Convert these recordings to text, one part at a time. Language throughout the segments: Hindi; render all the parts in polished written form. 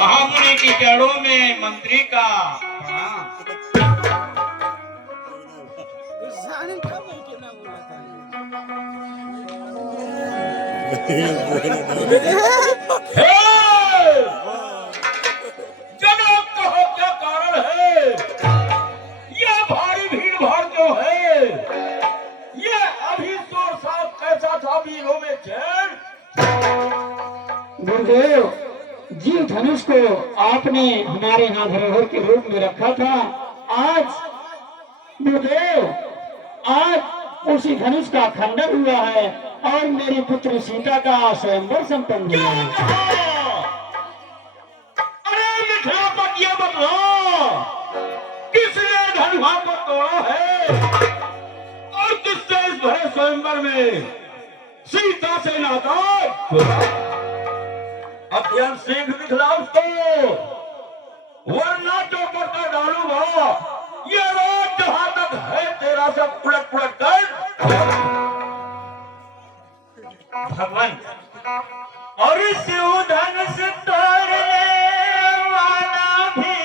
महामुनि की जड़ों में मंत्री का जनाब कहो क्या कारण है? यह भारी भीड़ भाड़ जो है, यह अभी शोर साथ कैसा था वीरों में चैन? गुरुदेव, जीव धनुष को आपने हमारे यहाँ धरोहर के रूप में रखा था। आज गुरुदेव, आज उसी धनुष का खंडन हुआ है और मेरी पुत्री सीता का स्वयंवर संपन्न हुआ है। अरे मिथिला पर यह बतलाओ, किसने धनुहा को तोड़ा है और किसने इस भरे स्वयंवर में सीता से नाता जोड़ा? अत्यंत शीघ्र दिखला उसको, वरना चौपट कर डालूंगा। ये रोज जहां तक है तेरा सब उलट पुलट कर। भगवान और शिव धनुष तोड़ने वाला भी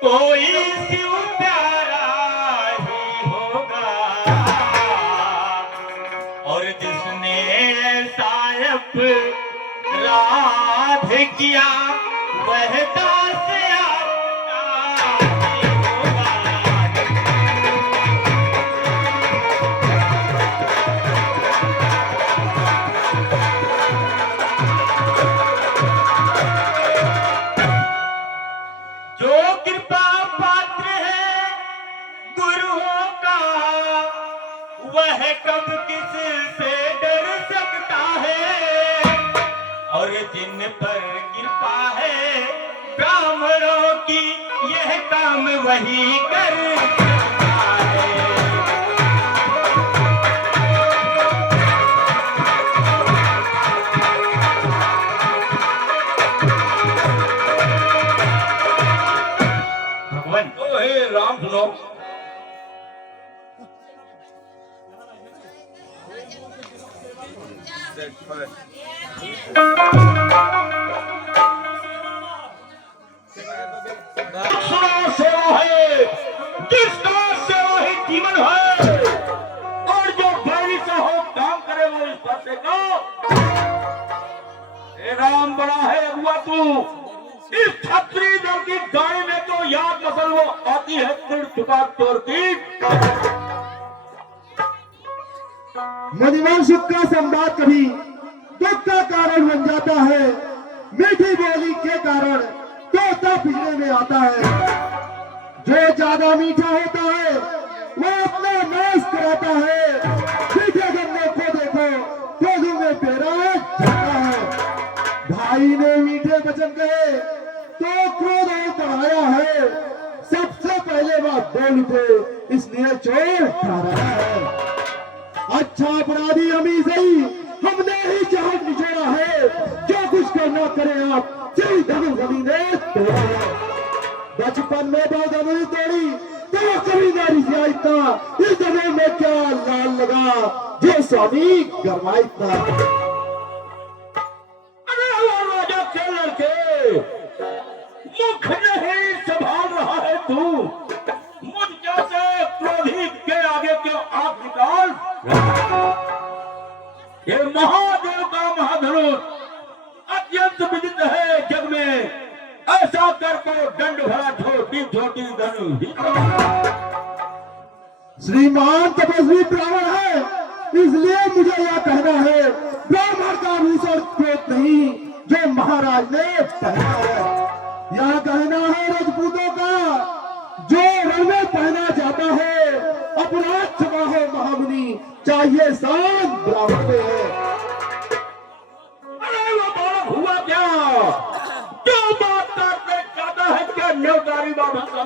कोई शिव प्यारा ही होगा, और जिसने सायप राध किया वह दास जो कृपा पात्र है गुरुओं का, वह कब किस से डर सकता है, और जिन पर कृपा है ब्राह्मणों की यह काम वही कर भगवान। ओ हे राम सुनो, सेवा है, किसका सेवा ही जीवन है, और जो बैरी से हो काम करे वो इस फरसे को। हे राम, बड़ा है अगुआ तू, इस छत्री दल की गाय में तो याद नस्ल वो आती है तिड़ चुका चोर की। मधुवंशक का संवाद कभी दुख का कारण बन जाता है, मीठी बोली के कारण तोता पिंजरे में आता है। जो ज्यादा मीठा होता है वो अपना नाश कराता है। मीठे गन्ने को देखो कोदू में पेरा जाता है। भाई ने मीठे वचन कहे तो क्रोध और बढ़ाया है। सबसे पहले बात बोल उठे इसलिए चोर ठहराया है। अच्छा अपराधी हम ही सही, हमने ही जहाज निचोड़ा है। जो कुछ करना करे आप, श्री धनु जमीन ने तोड़ा है। बचपन में बहुत धनु तोड़ी तो कभी नारी से आई था। इस धनु में क्या लाल लगा जो स्वामी गरमाई था। अरे वो राजा के लड़के, मुख नहीं संभाल रहा है तू, मुझ जैसे क्रोधित के आगे क्यों आंख निकाल। ये महादेव का महाधनुष अत्यंत विदित है जग में, ऐसा कर को दंड भरा छोटी छोटी धनुष। श्रीमान तपस्वी ब्राह्मण है, इसलिए मुझे यह कहना है ब्राह्मण का भूषण क्रोध नहीं जो महाराज ने पहना है। यह कहना है राजपूतों का जो रण में पहना जाता है। अपराध क्षमा है महामुनि, चाहिए शान ब्राह्मण में है।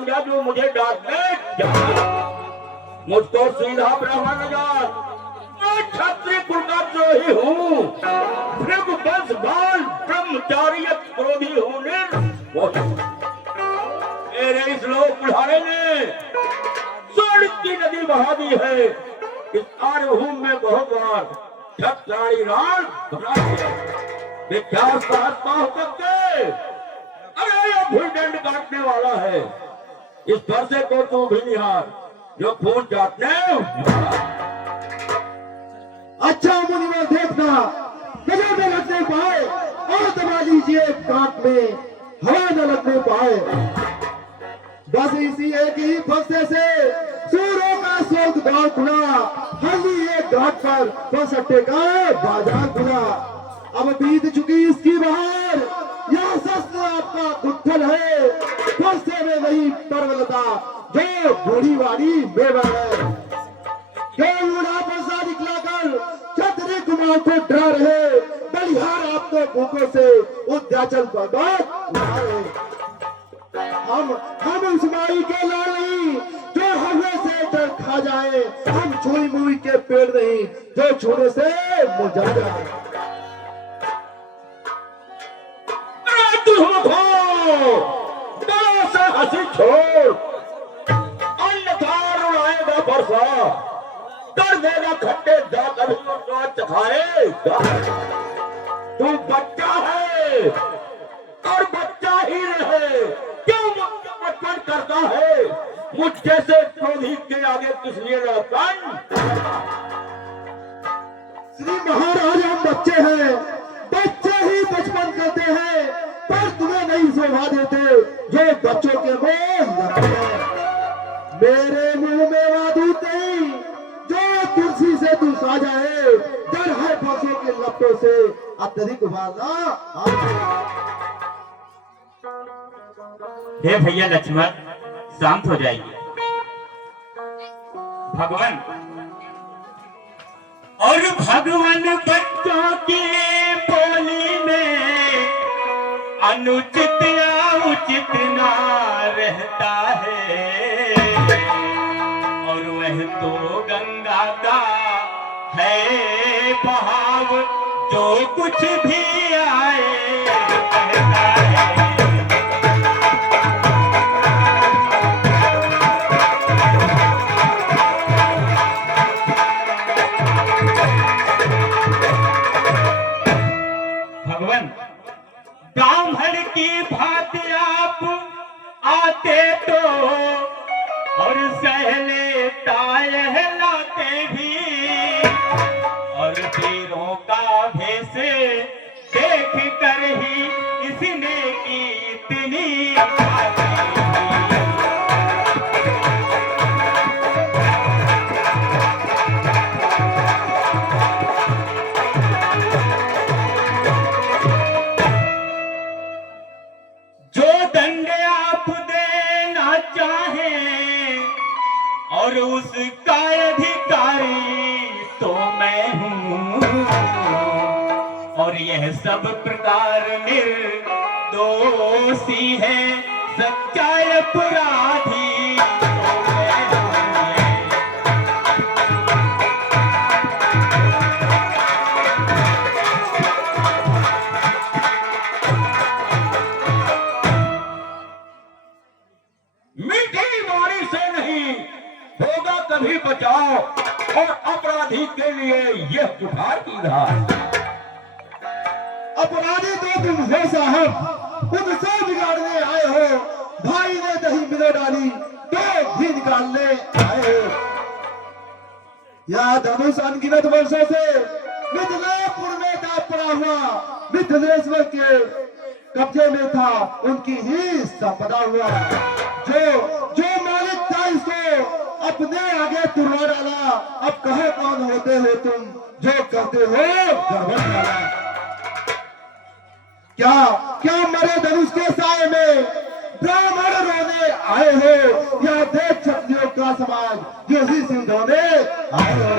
समझा जो मुझे डांटने जाता। मुझको सीधा ब्राह्मण न जान, मैं क्षत्रिय कुल का द्रोही हूँ, भृगु वंशवान ब्रह्मचारी क्रोधी हूँ। मेरे इस लोक बुढ़ाने ने स्वर्ण की नदी बहा दी है। इस सार्वभौम में बहुत बार छत्राणी राण घबरा गया। विख्यात सहजता होकर के अरे ये भूदंड काटने वाला है। इस फरसे को तू भी निहार जो खून चाटने अच्छा मुनिवर देखना, गले में लगने पाए और दबा लीजिए काट में हवा न लगने पाए। बस इसी एक ही फंसे से सूरों का स्वर्ग द्वार खुला, हल्दी एक घाट पर बस अट्टे का बाजार खुला। अब बीत चुकी इसकी बहार, यह शस्त्र आपका गुत्थल है, फंसे में वही परवलता जो बूढ़ीवाड़ी बेवर है। बूढ़ा फंसा दिखलाकर क्षत्रिय कुमार को डरा रहे, बलिहार आपको भूखों से उद्याचल पर्वत उठा रहे। हम उस माई के लाली जो हवा से डर खा जाए, हम छुई मुई के पेड़ नहीं जो छूने से मुरझा जाए। से हंसी छोड़, अन्यथा रुलाएगा बरसा, कर देगा खट्टे जाकर चखाएगा। तू बच्चा है और बच्चा ही रहे, क्यों बचपन करता है? मुझ जैसे क्रोधी के आगे किस लिए लड़कन? श्री महाराज हम बच्चे हैं, बच्चे ही बचपन करते हैं, पर तुम्हें नहीं शोभा देते जो बच्चों के मुंह लगते हैं। मेरे मुंह में वादूत नहीं जो तुलसी से तू साजा है, डर है फंसों के लपटों से अत्यधिक उबालना। हे भैया लक्ष्मण, शांत हो जाइए। भगवान और भगवान बच्चों की बोली में अनुचित या उचित ना रहता है, और वह तो गंगा का है बहाव, जो कुछ भी आए कहता है। ब्राह्मण की भांति आप आते तो और सहले तायहलाते भी, और तीरों का भेष देख कर ही इसने की इतनी और उसका अधिकारी तो मैं हूँ, और यह सब प्रकार निर्दोषी है, सच्चा अपराधी तो मैं हूँ। मीठी वाणी से नहीं होगा कभी बचाओ, और अपराधी के लिए यह कुठार की धार। अपराधी तो तुम हो साहब, उनसे बिगाड़ने आए हो। भाई ने दही मिला डाली तो भी निकालने आए हो। यह धनुष अनगिनत वर्षों से मिथिलेपुर में दाप पड़ा हुआ मिथिलेश्वर के कब्जे में था, उनकी ही संपदा हुआ। जो मालिक था इसको अपने आगे तुरवा डाला। अब कहे कौन होते हो तुम जो कहते हो गड़बड़ डाला। क्या मरे धनुष के साए में ब्राह्मण रोने आए हो, या देख क्षत्रियों का समाज जो ही सिंधोने आए हो।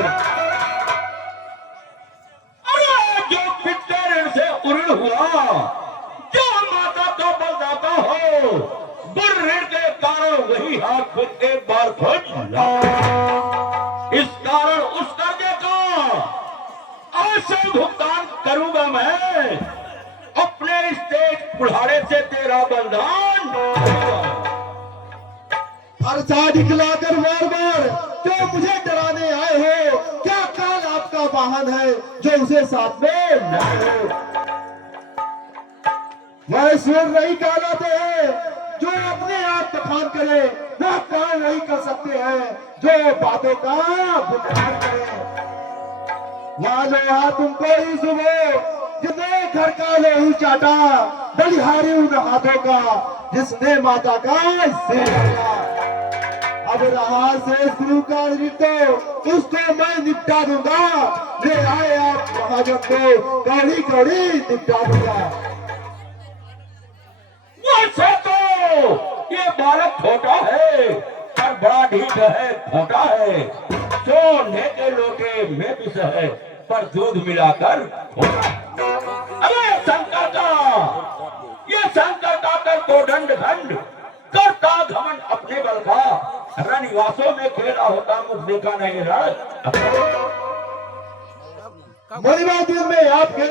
अरे जो पितर से उड़ हुआ, जो माता का बलदाता हो, बुर्र के कारण वही ही हाथ फिर एक बार खोज ला। इस कारण उस कर्जे का आज से भुगतान करूंगा मैं। अपने इस तेज कुल्हाड़े से तेरा बलिदान अरसा दिखलाकर बार बार क्यों मुझे डराने आए हो? क्या काल आपका वाहन है जो उसे साथ में लाए हो? वह सुर नहीं कहलाते हैं जो अपने आप बखान करे, वह काम नहीं कर सकते हैं जो बातों का भुगतान करे। वह जो हाथ तुमको ही सुबह जिसने घर का लोहू चाटा, बलिहारी उन हाथों का जिसने माता का सिर काटा। अब रहा शेष गुरु का नृत्य, उसको मैं निपटा दूंगा। ले आए आप महाजन को, कौड़ी कौड़ी निपटा दूंगा। वैसे तो ये बालक छोटा है और बड़ा ढीठ है, खोटा है। सोने के लोटे में विष है पर दूध मिलाकर खोटा। अरे शंकर का कर को दंड खंड करता घमंड अपने बल का। रनिवासों में खेला होता मुझ देखा नहीं रहा। मणिमा दिल में आपके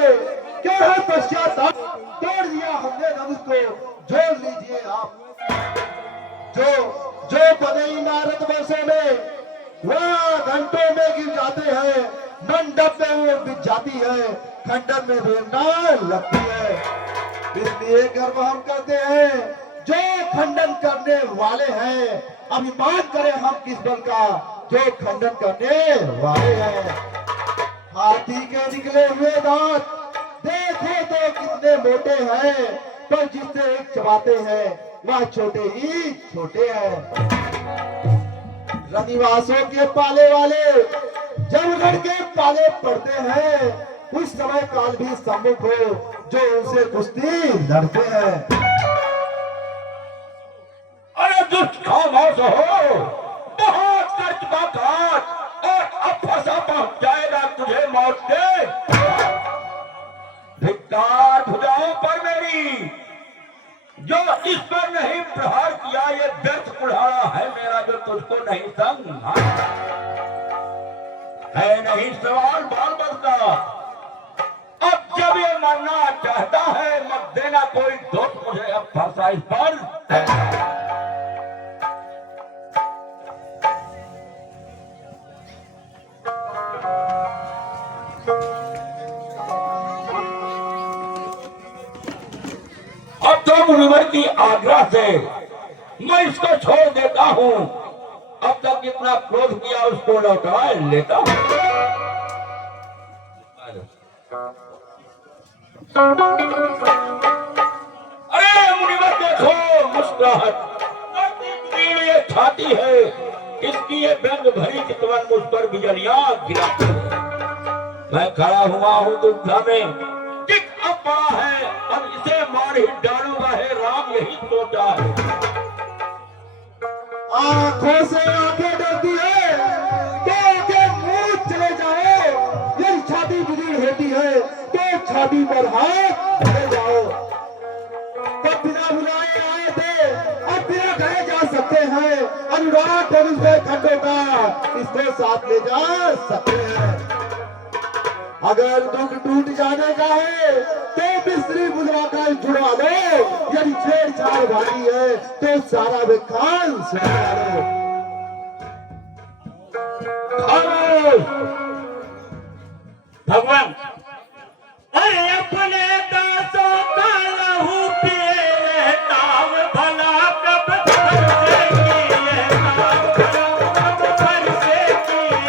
क्या है पश्चाताप? तोड़ दिया हमने नब्ज को, जोड़ लीजिए आप। जो बने इमारत वर्षों में वह घंटों में गिर जाते हैं। मंडप में वो बिछ जाती है, खंडन में बेलना लगती है। इसलिए गर्व हम करते हैं जो खंडन करने वाले हैं। अभिमान करें हम किस बल का जो खंडन करने वाले हैं। हाथी के निकले हुए दांत देखो तो कितने मोटे हैं, पर जिससे एक चबाते हैं वह छोटे ही छोटे हैं। रनिवासों के पाले वाले जब रण के पाले पड़ते हैं, उस समय काल भी सम्मुख हो जो उनसे कुश्ती लड़ते हैं। अरे दुष्ट खामोश हो, बहुत कर चुका घाट और अब फंसा पहुंच जाएगा तुझे मौत के। धिक्कार भुजाओं पर मेरी, जो इस पर नहीं प्रहार किया। ये व्यर्थ कुल्हाड़ा है मेरा जो तुझको नहीं संग है। नहीं सवाल बाल बलता। अब जब ये मरना चाहता है मत देना कोई दोस्त मुझे अब फंसा इस पर। अब तो मुनिवर की आज्ञा से मैं इसको छोड़ देता हूँ। अब तक इतना क्रोध किया उसको लौटा लेता हूँ। अरे मुनिवर देखो मुस्कुराहट ये छाती है, इसकी ये व्यंग भरी चितवन मुझ पर बिजलियां गिराती है। मैं खड़ा हुआ हूँ दुविधा में, टिक अब पड़ा है, अब इसे मार ही डालूंगा है राम, यही सोचा है। आंखों से आंखें डरती है तो आंखें मुंह चले जाओ। यदि छाती बुजुर्ग होती है तो छाती पर हाथ ले जाओ। तब बिना बुलाए आए थे, अब बिना कहे जा सकते हैं। अनुराग धनुष में खंडों का इसको साथ ले जा सकते हैं। अगर दुख टूट जाने का है तो मिस्त्री बुलवा कर जुड़वा लो। यदि छेड़छाड़ भारी है तो सारा विखान सुना लो। भगवान अरे अपने दासों का लहू पिए नाम भला कब फरसे किए, नाम भला कब फरसे किए।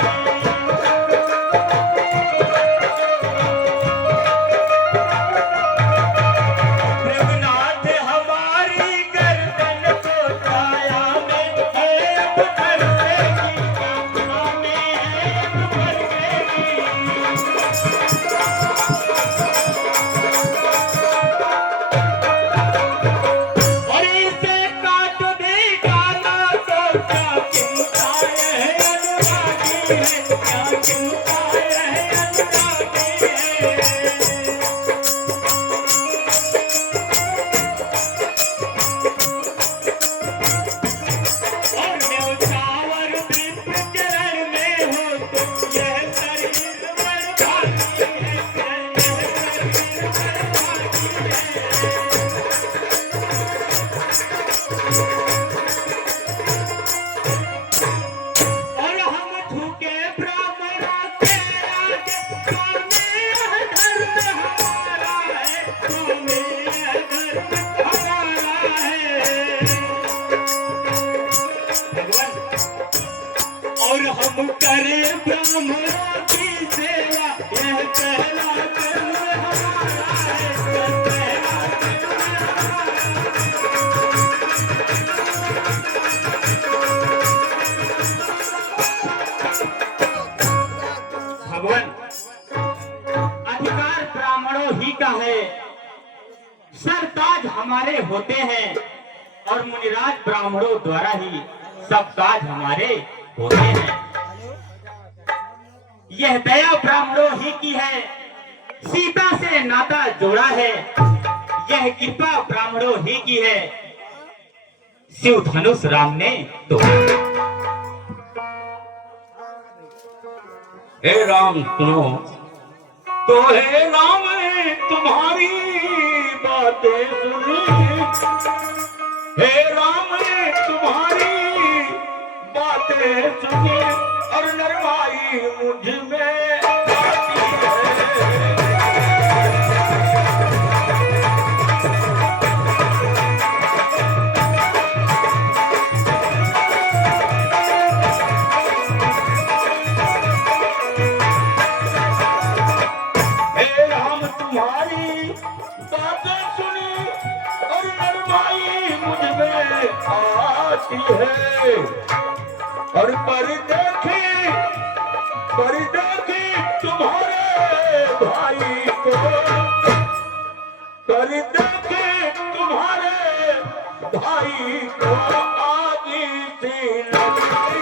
रघुनाथ हमारी गर्दन को छाया में है अब फरसे की, आत्मा में है अब फरसे की। और इसे काट देगा ना तो क्या चिंता है अनुरागी है, क्या चिंता है अनुरागी है। और हम करें ब्राह्मणों की सेवा, यह पहला जन्म हमारा है, यह पहला जन्म हमारा। भगवान, अधिकार ब्राह्मणों ही का है, सरताज हमारे होते हैं और मुनिराज ब्राह्मणों द्वारा ही सब काज हमारे होते हैं। यह दया ब्राह्मणों ही की है, सीता से नाता जोड़ा है, यह कृपा ब्राह्मणों ही की है, शिव धनुष राम ने तोड़ा। हे राम सुनो, तो हे राम ने तुम्हारी बातें सुनी, हे राम ने तुम्हारी बातें सुनी, और नरमाई मुझ में आती है। हे राम तुम्हारी बातें सुनी, और नरमाई मुझ में आती है। और पर देखी तुम्हारे भाई को, पर देखी तुम्हारे भाई को आगी सी लगी।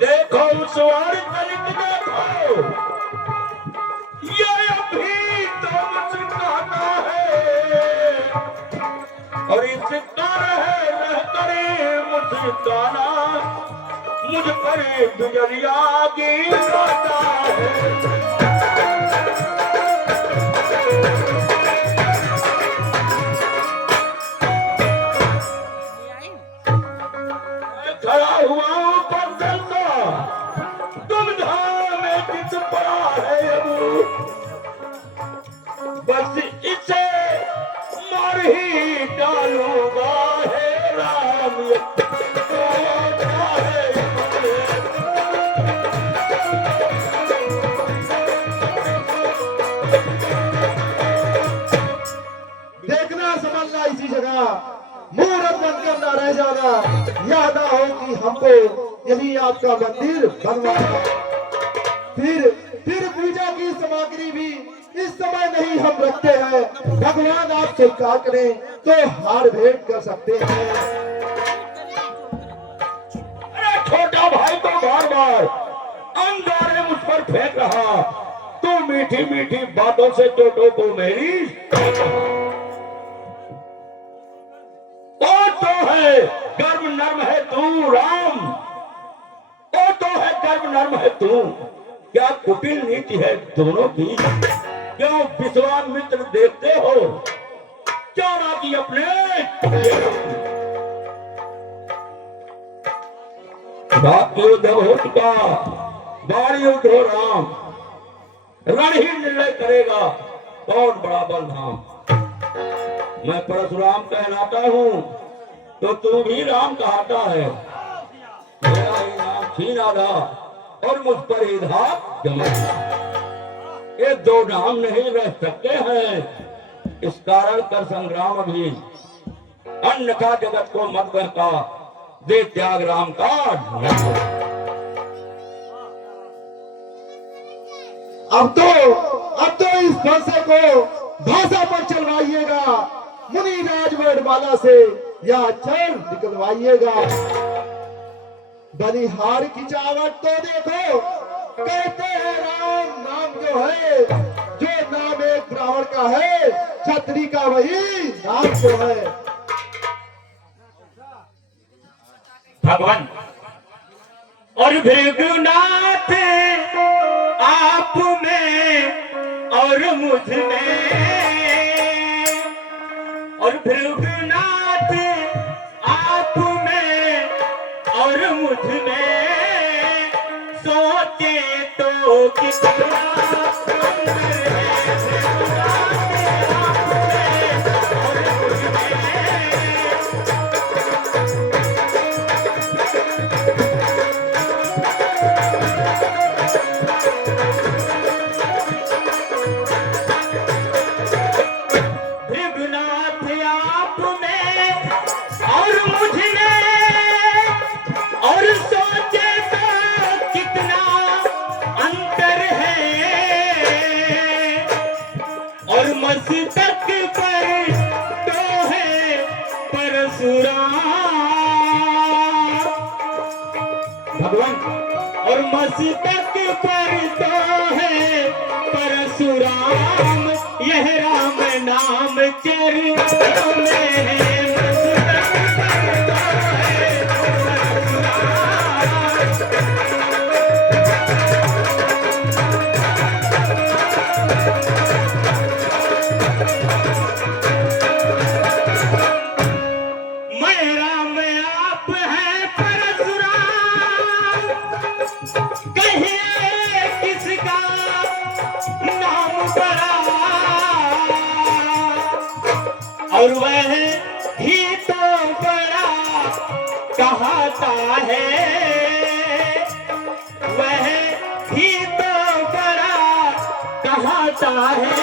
देखो उस और तनिक देखो, ये अभी तो मुस्कुराता है, और इसका रहकर मुस्कुराना मुझ पर गुजरिया गिराता है। खड़ा हुआ हूं पत्थर का, तुम धाम में किस पड़ा है अबू, बस इसे मार ही डालूंगा। हे राम देखना समझना इसी जगह, मुहूर्त बनकर ना रह जाना। याद हो कि हमको यदि आपका मंदिर बनवाना, फिर पूजा की सामग्री भी इस समय नहीं हम रखते हैं। भगवान आप स्वीकार करें तो हार भेंट कर सकते हैं। अरे छोटा भाई तो बार बार अंगारे मुझ पर फेंक रहा, तू मीठी मीठी बातों से चोटों को मेरी। ओ तो है गर्व नर्म है तू राम, ओ तो है गर्व नर्म है तू, क्या कुटिल नीति है दोनों की। क्यों विश्वामित्र देखते हो, क्या राजी अपने युद्ध हो चुका, बाण युद्ध हो राम, रण ही निर्णय करेगा कौन बड़ा बलधाम। मैं परशुराम कहलाता हूँ तो तू भी राम कहता है, मेरा ही नाम छीन आधा और मुझ पर ही धाक जमा। ये दो नाम नहीं रह सकते हैं, इस कारण कर संग्राम अभी, अन्यथा जगत को मत बहका, दे त्याग राम का। अब तो इस भाषा को भाषा पर चलवाइएगा, मुनि राजवर्णमाला से या अक्षर निकलवाइएगा। बलिहार की चावट तो देखो, कहते हैं राम नाम जो है, जो नाम एक ब्राह्मण का है, छत्री का वही नाम जो है। भगवान और भृगुनाथ आप में और मुझ में, और भृगुनाथ आप में और मुझ में, सोचे तो कितना मस्तक पर तो है परशुराम, यह राम नाम चरणों में है। मस्तक पर तो है मैं राम आप है परशुराम, कहिए किसका नाम बड़ा, और वह ही तो बड़ा कहता है, वह ही तो बड़ा कहता है,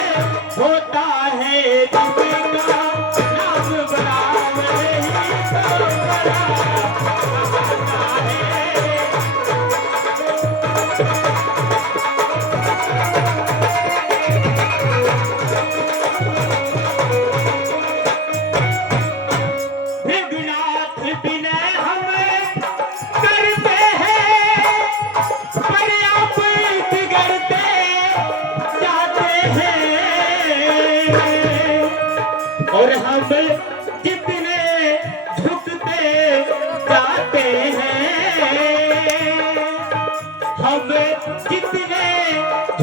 होता है जिसका नाम बड़ा, वह ही तो बड़ा कहता है। विघ्नाथ विनय हम करते हैं, पर आप बिगड़ते जाते हैं, और हम जितने झुकते जाते हैं, हम जितने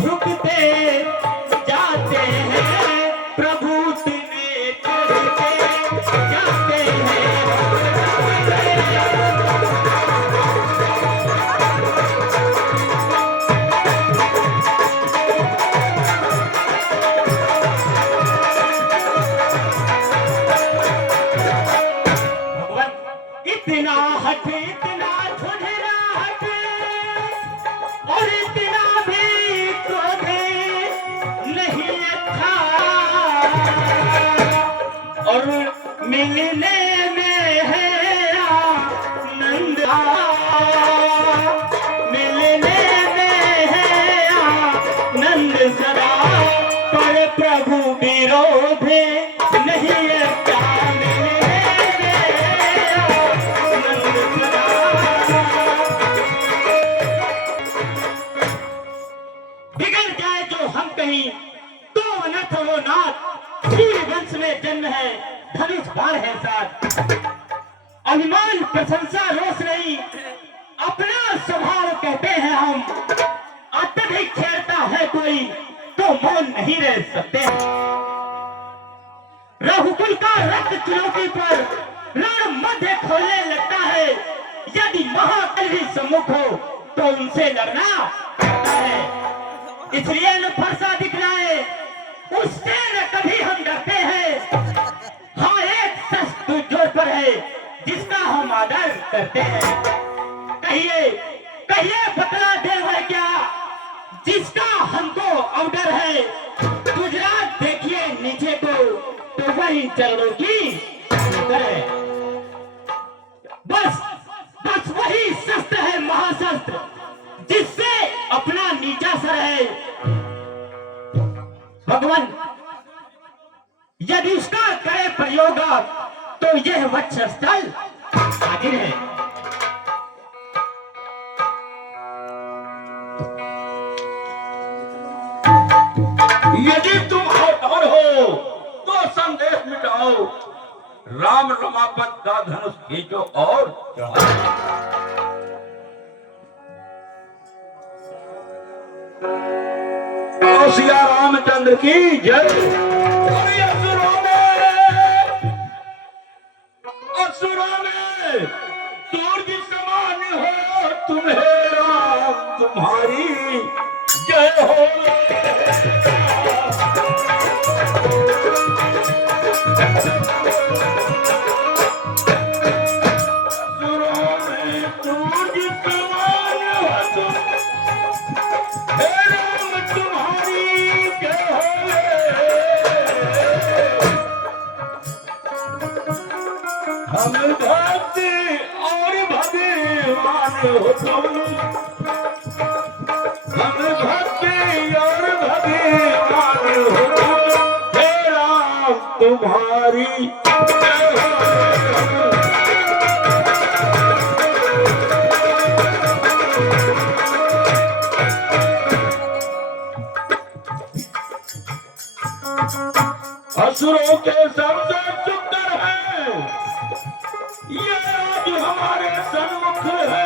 झुकते जाते हैं, प्रभु उतने चढ़ते जाते हैं। भगवान इतना हट, इतना झुझरा हट, और इतना भी क्रोध नहीं अच्छा, और मिलने में है आनंद, मिलने में है आनंद सदा, पर प्रभु विरोध नहीं अच्छा, मिलने में है आनंद सदा। बिगड़ जाए जो हम कहीं तो अनर्थ हो नाथ, सूर्य वंश में जन्म है, धनुष बाण है साथ, अभिमान प्रशंसा रोष नहीं, अपना स्वभाव कहते हैं हम, अत्यधिक छेड़ता है कोई तो मौन नहीं रह सकते। रघुकुल का रक्त चुनौती पर रण मध्य खोलने लगता है, यदि महाकाल भी सम्मुख हो तो उनसे लड़ना पड़ता है, इसलिए न फरसा दिखलाए उससे न कभी हम डरते हैं। हाँ, एक शस्त्र जोर पर है जिसका हम आदर करते हैं, कहिए कहिए बतला दे वह क्या जिसका हमको ऑर्डर है, गुजरात देखिए नीचे को तो वही चरणों की फिक्र है, बस बस वही शस्त्र है महाशस्त्र, जिससे अपना नीचा सर है। भगवान यदि उसका करे प्रयोग तो यह वक्षस्थल हाजिर है। यदि तुम अवतार हो तो संदेश मिटाओ, राम रमापत का धनुष खींचो और सिया रामचंद्र की जय। अरे असुरों में सूर्य समान हो तुम्हें, राम तुम्हारी जय हो। हम भक्त और भगवान हो तुम, हम भक्त और भगवान हो तुम, हे राम तुम्हारी जय हो। असुरों के सबसे सुंदर है, ये आज हमारे सन्मुख है।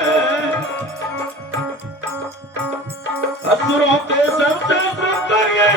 असुरों के सबसे सुंदर ये